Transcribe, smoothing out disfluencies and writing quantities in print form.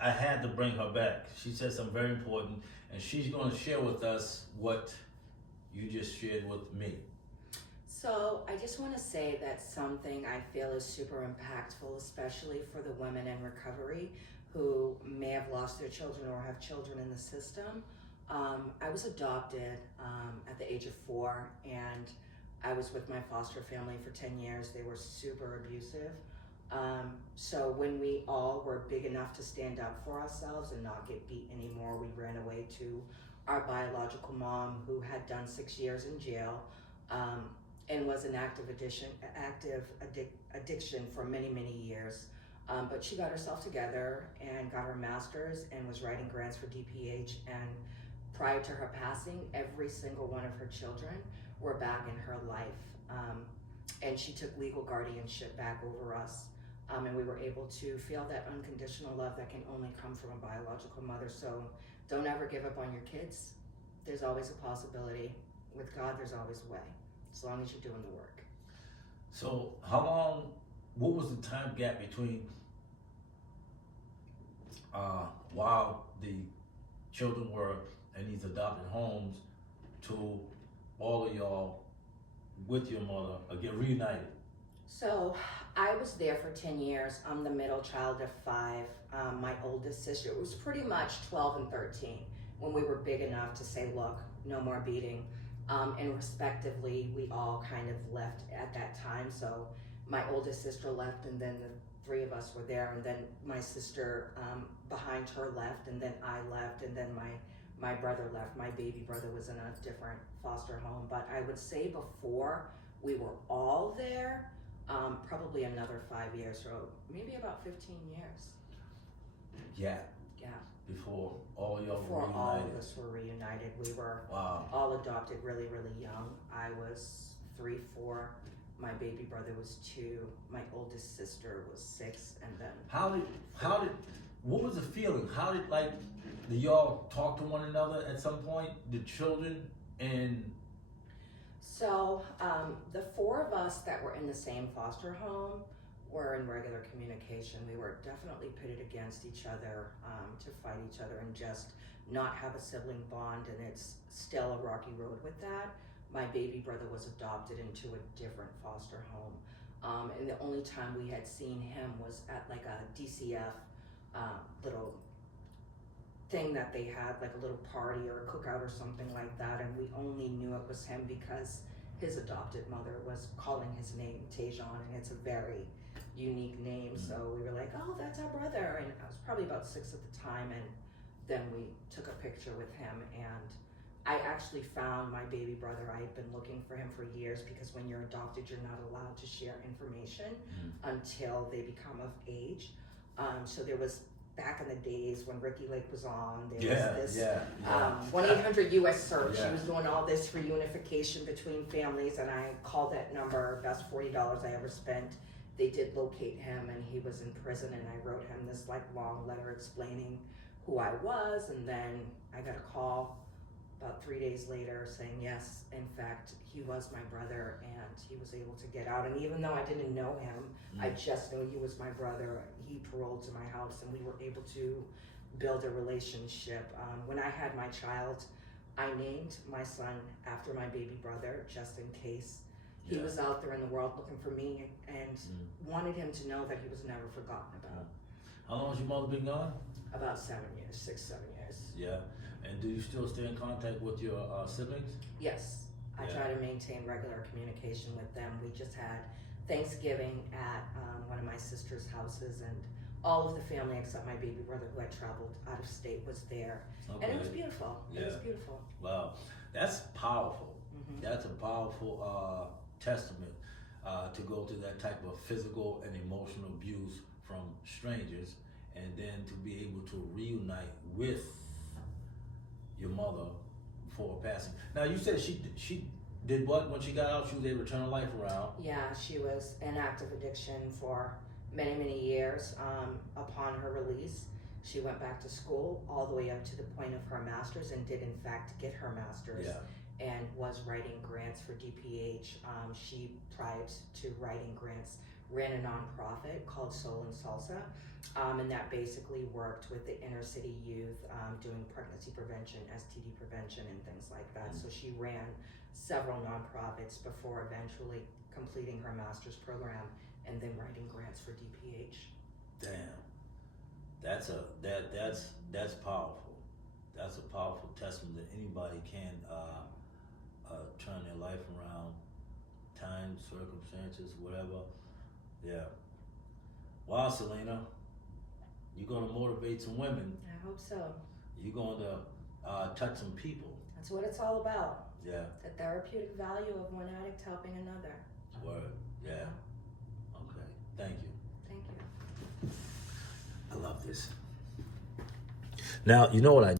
I had to bring her back. She said something very important, and she's going to share with us what you just shared with me. So I just want to say that something I feel is super impactful, especially for the women in recovery who may have lost their children or have children in the system. I was adopted at the age of 4, and I was with my foster family for 10 years. They were super abusive. So when we all were big enough to stand up for ourselves and not get beat anymore, we ran away to our biological mom, who had done 6 years in jail and was in active addiction for many, many years. But she got herself together and got her master's and was writing grants for DPH. And prior to her passing, every single one of her children were back in her life. And she took legal guardianship back over us. And we were able to feel that unconditional love that can only come from a biological mother. So don't ever give up on your kids. There's always a possibility. With God, there's always a way, as long as you're doing the work. So how long, what was the time gap between while the children were in these adopted homes to all of y'all with your mother get reunited? So I was there for 10 years. I'm the middle child of 5. My oldest sister was pretty much 12 and 13 when we were big enough to say, look, no more beating. And respectively, we all kind of left at that time. So my oldest sister left, and then the 3 of us were there, and then my sister behind her left, and then I left, and then my brother left. My baby brother was in a different foster home. But I would say before we were all there, probably another 5 years, so maybe about 15 years. Yeah. Yeah. Before all y'all Before were reunited. all of us were reunited. We were all adopted really, really young. I was 3, 4. My baby brother was 2. My oldest sister was 6, and then. What was the feeling? Did y'all talk to one another at some point? The children and. So the 4 of us that were in the same foster home were in regular communication. We were definitely pitted against each other to fight each other and just not have a sibling bond, and it's still a rocky road with that. My baby brother was adopted into a different foster home, and the only time we had seen him was at like a DCF little thing that they had, like a little party or a cookout or something like that, and we only knew it was him because his adopted mother was calling his name Tejon, and it's a very unique name. So we were like, oh, that's our brother. And I was probably about 6 at the time, and then we took a picture with him, and I actually found my baby brother. I had been looking for him for years, because when you're adopted, you're not allowed to share information until they become of age. So there was, back in the days when Ricky Lake was on, there was this 1-800-US search. He was doing all this reunification between families, and I called that number. Best $40 I ever spent. They did locate him, and he was in prison, and I wrote him this like long letter explaining who I was, and then I got a call about 3 days later saying, yes, in fact, he was my brother, and he was able to get out. And even though I didn't know him, I just knew he was my brother. He paroled to my house, and we were able to build a relationship. When I had my child, I named my son after my baby brother, just in case he was out there in the world looking for me, and wanted him to know that he was never forgotten about. How long has your mother been gone? About 7 years, 6, 7 years. Yeah. And do you still stay in contact with your siblings? Yes. I try to maintain regular communication with them. We just had Thanksgiving at one of my sister's houses, and all of the family except my baby brother, who had traveled out of state, was there. Okay. And it was beautiful. It was beautiful. Wow. That's powerful. That's a powerful testament to go through that type of physical and emotional abuse from strangers, and then to be able to reunite with your mother before passing. Now, you said she did what when she got out? She was able to turn her life around. Yeah, she was in active addiction for many, many years. Upon her release, she went back to school all the way up to the point of her master's, and did in fact get her master's. And was writing grants for DPH. She, prior to writing grants, ran a nonprofit called Soul and Salsa, and that basically worked with the inner city youth, doing pregnancy prevention, STD prevention, and things like that. So she ran several nonprofits before eventually completing her master's program and then writing grants for DPH. Damn, that's powerful. That's a powerful testament that anybody can turn their life around, time, circumstances, whatever. Yeah. Wow, Sallena, you're gonna motivate some women. I hope so. You're gonna touch some people. That's what it's all about. Yeah. The therapeutic value of one addict helping another. Word. Yeah. Okay. Thank you. Thank you. I love this. Now, you know what I